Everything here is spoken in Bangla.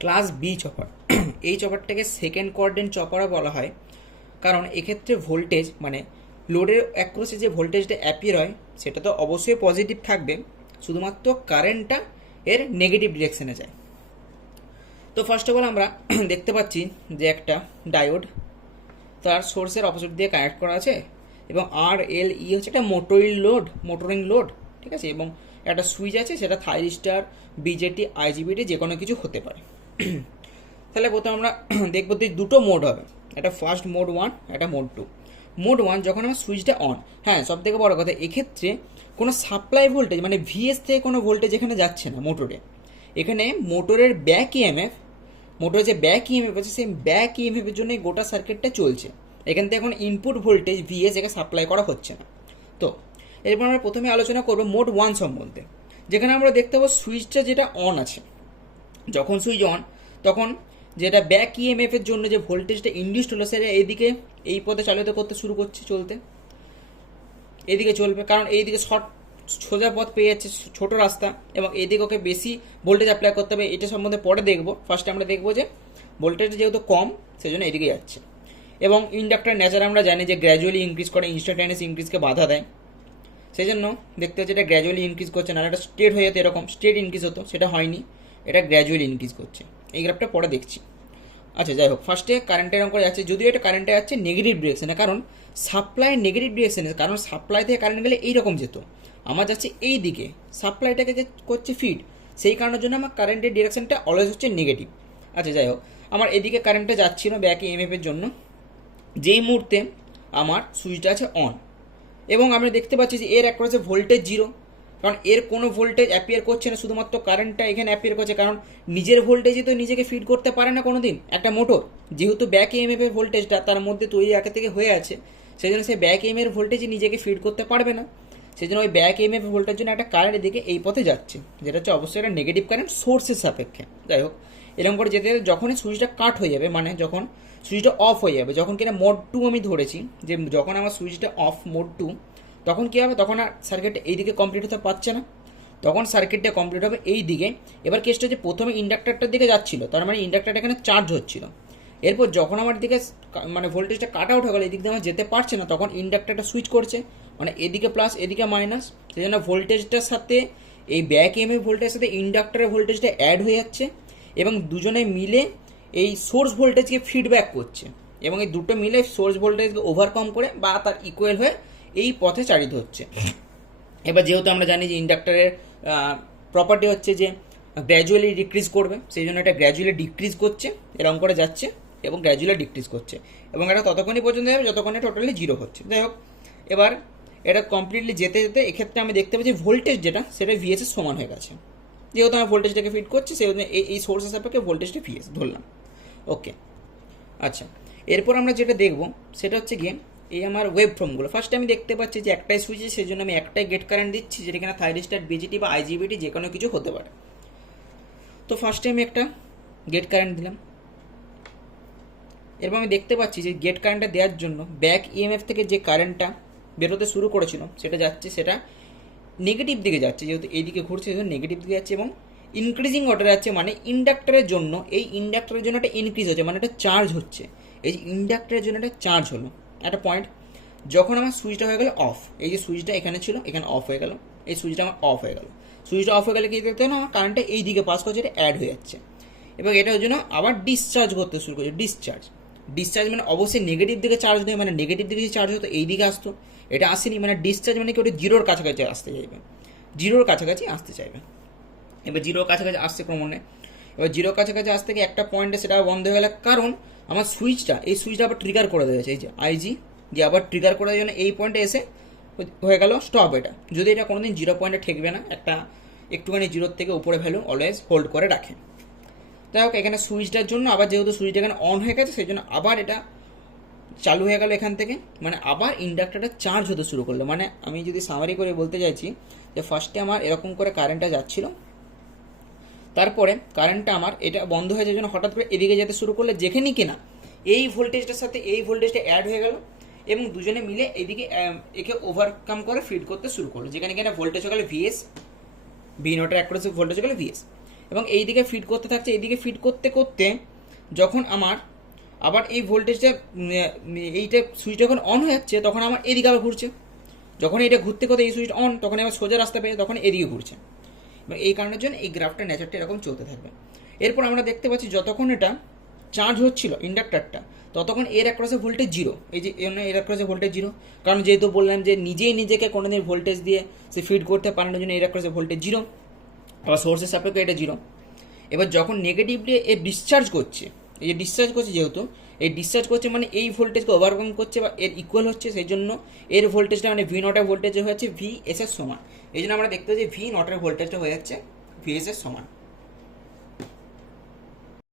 Class B chopper. এই চপারটাকে সেকেন্ড কোয়াড্রেন্ট চপারও বলা হয়, কারণ এক্ষেত্রে ভোল্টেজ মানে লোডের অ্যাক্রসে যে ভোল্টেজটা অ্যাপিয়ার হয় সেটা তো অবশ্যই পজিটিভ থাকবে, শুধুমাত্র কারেন্টটা এর নেগেটিভ ডিরেকশনে যায়। তো ফার্স্ট অফ অল আমরা দেখতে পাচ্ছি যে একটা ডায়োড তার সোর্সের অপোজিট দিয়ে কানেক্ট করা আছে, এবং আর এল ই হচ্ছে একটা মোটরিং লোড, ঠিক আছে, এবং একটা সুইচ আছে, সেটা থাইরিস্টার, বিজেটি, আইজিবিটি যে কোনো কিছু হতে পারে। তাহলে প্রথমে আমরা দেখবো যে দুটো মোড হবে, একটা ফার্স্ট মোড 1, একটা মোড 2। মোড 1 যখন আমার সুইচটা অন, হ্যাঁ সব থেকে বড় কথা এক্ষেত্রে কোনো সাপ্লাই ভোল্টেজ মানে ভিএস থেকে কোনো ভোল্টেজ এখানে যাচ্ছে না মোটরে। এখানে মোটরের ব্যাক ইএমএফ, মোটরের যে ব্যাক ইএমএফ আছে সেই ব্যাক ইএমএফের জন্য গোটা সার্কিটটা চলছে। এখান থেকে এখন ইনপুট ভোল্টেজ ভিএস একে সাপ্লাই করা হচ্ছে না। তো এরপর আমরা প্রথমে আলোচনা করবো মোড 1 সম্বন্ধে, যেখানে আমরা দেখতে পাবো সুইচটা যেটা অন আছে, যখন সুইচ অন তখন যেটা ব্যাক ইএমএফ এর জন্য যে ভোল্টেজটা ইন্ডিউসড হলো সেটা এইদিকে এই পথে চালিত করতে শুরু করছে, চলতে এইদিকে চলবে, কারণ এইদিকে সোজা পথ পেয়ে যাচ্ছে, ছোট রাস্তা, এবং এইদিকে ওকে বেশি ভোল্টেজ অ্যাপ্লাই করতে হবে। এটা সম্বন্ধে পরে দেখবো। ফার্স্টে আমরা দেখবো যে ভোল্টেজটা যেহেতু কম সেজন্য এদিকে যাচ্ছে। এবং ইন্ডাক্টর নেচার আমরা জানি যে গ্র্যাজুয়ালি ইনক্রিজ করে, ইনস্ট্যান্টানিয়াস ইনক্রিজকে বাধা দেয়, সেই জন্য দেখতে হচ্ছে এটা গ্র্যাজুয়ালি ইনক্রিজ করছে, না এটা স্ট্রেট হয়ে যেত, এরকম স্ট্রেট ইনক্রিজ হতো, সেটা হয়নি, এটা গ্র্যাজুয়ালি ইনক্রিজ করছে। এই গ্রাফটা পরে দেখছি। আচ্ছা যাই হোক, ফার্স্টে কারেন্টের এরকম করে যাচ্ছে, যদিও এটা কারেন্টে যাচ্ছে নেগেটিভ ডিরেকশনে, কারণ সাপ্লাই নেগেটিভ ডিরেকশনে, কারণ সাপ্লাই থেকে কারেন্ট গেলে এইরকম যেত, আমার যাচ্ছে এই দিকে, সাপ্লাইটাকে যে করছে ফিড, সেই কারণের জন্য আমার কারেন্টের ডিরেকশনটা অলওয়েজ হচ্ছে নেগেটিভ। আচ্ছা যাই হোক, আমার এদিকে কারেন্টটা যাচ্ছিল ব্যাক ইএমএফ এর জন্য, যেই মুহূর্তে আমার সুইচটা আছে অন, এবং আমরা দেখতে পাচ্ছি যে এর অ্যাক্রসে ভোল্টেজ জিরো, কারণ এর কোনো ভোল্টেজ অ্যাপিয়ার করছে না, শুধুমাত্র কারেন্টটা এখানে অ্যাপিয়ার করছে, কারণ নিজের ভোল্টেজই তো নিজেকে ফিড করতে পারে না কোনো দিন একটা মোটর, যেহেতু ব্যাক ইএমএফ এর ভোল্টেজটা তার মধ্যে তৈরি আগে থেকে হয়ে আছে, সেই জন্য সে ব্যাক ইএমএফ এর ভোল্টেজই নিজেকে ফিড করতে পারবে না, সেই জন্য ওই ব্যাক ইএমএফ ভোল্টেজের জন্য একটা কারেন্ট এদিকে এই পথে যাচ্ছে, যেটা হচ্ছে অবশ্যই একটা নেগেটিভ কারেন্ট সোর্সের সাপেক্ষে। যাই হোক, এরকম করে যেতে যখনই সুইচটা কাট হয়ে যাবে, মানে যখন সুইচটা অফ হয়ে যাবে, যখন কিনা মোড 2 আমি ধরেছি যে যখন আমার সুইচটা অফ মোড 2, তখন কী হবে, তখন আর সার্কিটটা এইদিকে কমপ্লিট হতে পারছে না, তখন সার্কিটটা কমপ্লিট হবে এই দিকে। এবার কেসটা হচ্ছে প্রথমে ইন্ডাক্টরটার দিকে যাচ্ছিল, তার মানে ইন্ডাক্টরটা এখানে চার্জ হচ্ছিল, এরপর যখন আমার দিকে মানে ভোল্টেজটা কাট আউট হয়ে গেলো, এদিক দিয়ে আমার যেতে পারছে না, তখন ইন্ডাক্টরটা সুইচ করছে, মানে এদিকে প্লাস এদিকে মাইনাস, সেই জন্য ভোল্টেজটার সাথে এই ব্যাক ইএমএফ ভোল্টেজের সাথে ইন্ডাক্টরের ভোল্টেজটা অ্যাড হয়ে যাচ্ছে, এবং দুজনে মিলে এই সোর্স ভোল্টেজকে ফিডব্যাক করছে, এবং এই দুটো মিলে সোর্স ভোল্টেজকে ওভারকাম করে বা তার ইকুয়াল হয়ে এই পথে চালিত হচ্ছে। এবার যেহেতু আমরা জানি যে ইন্ডাক্টরের প্রপার্টি হচ্ছে যে গ্র্যাজুয়ালি ডিক্রিজ করবে, সেই জন্য এটা গ্র্যাজুয়ালি ডিক্রিজ করছে, এরকম করে যাচ্ছে এবং গ্র্যাজুয়ালি ডিক্রিজ করছে, এবং এটা ততক্ষণই পর্যন্ত যাবে যতক্ষণে টোটালি জিরো হচ্ছে। যাই হোক, এবার এটা কমপ্লিটলি যেতে যেতে এক্ষেত্রে আমি দেখতে পাচ্ছি ভোল্টেজ যেটা সেটা ভিএস এর সমান হয়ে গেছে, যেহেতু আমি ভোল্টেজটাকে ফিট করছি, সেই জন্য এই সোর্সের সাপেক্ষে ভোল্টেজটা ভিএস ধরলাম। ওকে, আচ্ছা এরপর আমরা যেটা দেখব সেটা হচ্ছে গিয়ে এই আমার ওয়েব ফর্মগুলো। ফার্স্টে আমি দেখতে পাচ্ছি যে একটাই সুইচ, সেই জন্য আমি একটাই গেট কারেন্ট দিচ্ছি, যেটা কিনা থাইরিস্টার, বিজিটি বা আইজিবিটি যে কোনো কিছু হতে পারে। তো ফার্স্টে আমি একটা গেট কারেন্ট দিলাম, এরপর আমি দেখতে পাচ্ছি যে গেট কারেন্টটা দেওয়ার জন্য ব্যাক ইএমএফ থেকে যে কারেন্টটা বেরোতে শুরু করেছিল সেটা যাচ্ছে, সেটা নেগেটিভ দিকে যাচ্ছে, যেহেতু এইদিকে ঘুরছে সেজন্য নেগেটিভ দিকে যাচ্ছে, এবং ইনক্রিজিং অর্ডারে যাচ্ছে, মানে ইন্ডাক্টরের জন্য এই ইন্ডাক্টরের জন্য একটা ইনক্রিজ হচ্ছে, মানে একটা চার্জ হচ্ছে, এই যে ইন্ডাক্টরের জন্য একটা চার্জ হলো একটা পয়েন্ট। যখন আমার সুইচটা হয়ে গেল অফ, এই যে সুইচটা এখানে ছিল এখানে অফ হয়ে গেল, এই সুইচটা আমার অফ হয়ে গেল, সুইচটা অফ হয়ে গেলে কি দেখতে না আমার কারেন্টটা এই দিকে পাস করছে, এটা অ্যাড হয়ে যাচ্ছে, এবং এটার জন্য আবার ডিসচার্জ করতে শুরু করছে। ডিসচার্জ মানে অবশ্যই নেগেটিভ দিকে চার্জ নেই, মানে নেগেটিভ দিকে চার্জ হতো এই দিকে আসতো, এটা আসেনি, মানে ডিসচার্জ মানে কি ওটা জিরোর কাছাকাছি আসতে চাইবে, জিরোর কাছাকাছি আসতে চাইবে। এবার জিরোর কাছাকাছি আসছে ক্রমণে, এবার জিরোর কাছাকাছি আসতে গিয়ে একটা পয়েন্টে সেটা বন্ধ হয়ে গেল, কারণ আমার সুইচটা আবার ট্রিগার করে দেওয়া হয়েছে, এই যে আইজি দিয়ে আবার ট্রিগার করে দেওয়ার জন্য এই পয়েন্টে এসে হয়ে গেল স্টপ। এটা যদি এটা কোনোদিন জিরো পয়েন্টে ঠেকবে না, একটা একটুখানি জিরোর থেকে উপরে ভ্যালু অলওয়েজ হোল্ড করে রাখে। যাই হোক, এখানে সুইচটার জন্য আবার যেহেতু সুইচটা এখানে অন হয়ে গেছে সেই জন্য আবার এটা চালু হয়ে গেল এখান থেকে, মানে আবার ইন্ডাক্টরটা চার্জ হতে শুরু করলো। মানে আমি যদি সামারি করে বলতে চাইছি যে ফার্স্টে আমার এরকম করে কারেন্টটা যাচ্ছিল, তারপরে কারেন্টটা আমার এটা বন্ধ হয়ে যাওয়ার জন্য হঠাৎ করে এদিকে যেতে শুরু করলে, যেখানেই কিনা এই ভোল্টেজটার সাথে এই ভোল্টেজটা অ্যাড হয়ে গেল, এবং দুজনে মিলে এদিকে একে ওভারকাম করে ফিড করতে শুরু করলো, যেখানে কিনা ভোল্টেজ হয়ে গেল ভিএস, ভি নটের অ্যাক্রসে ভোল্টেজ হয়ে গেল ভিএস। এবং এই দিকে ফিড করতে থাকছে। এইদিকে ফিড করতে করতে যখন আমার আবার এই ভোল্টেজটা এইটা সুইচ যখন অন হয়ে যাচ্ছে তখন আমার এদিকে আবার ঘুরছে। যখন এটা ঘুরতে করতে এই সুইচ অন, তখন আবার সোজা রাস্তা পেয়ে তখন এদিকে ঘুরছে। এবং এই কারণের জন্য এই গ্রাফটার নেচারটা এরকম চলতে থাকবে। এরপর আমরা দেখতে পাচ্ছি যতক্ষণ এটা চার্জ হচ্ছিল ইন্ডাক্টারটা, ততক্ষণ এর অ্যাক্রসে ভোল্টেজ জিরো। এই যে এর অ্যাক্রসে ভোল্টেজ জিরো, কারণ যেহেতু বললাম যে নিজেই নিজেকে কোনোদিন ভোল্টেজ দিয়ে সে ফিড করতে পারে না, জন্য এর অ্যাক্রসে ভোল্টেজ জিরো, আবার সোর্সের সাপেক্ষে এটা জিরো। এবার যখন নেগেটিভলি এ ডিসচার্জ করছে, এই যে ডিসচার্জ করছে, যেহেতু এই ডিসচার্জ করছে মানে এই ভোল্টেজকে ওভারকাম করছে বা এর ইকুয়াল হচ্ছে, সেই জন্য এর ভোল্টেজটা মানে ভি নটের ভোল্টেজ হয়ে যাচ্ছে ভি এস এর সমান। এই জন্য আমরা দেখতে পাচ্ছি ভি নটের ভোল্টেজটা হয়ে যাচ্ছে ভি এস এর সমান।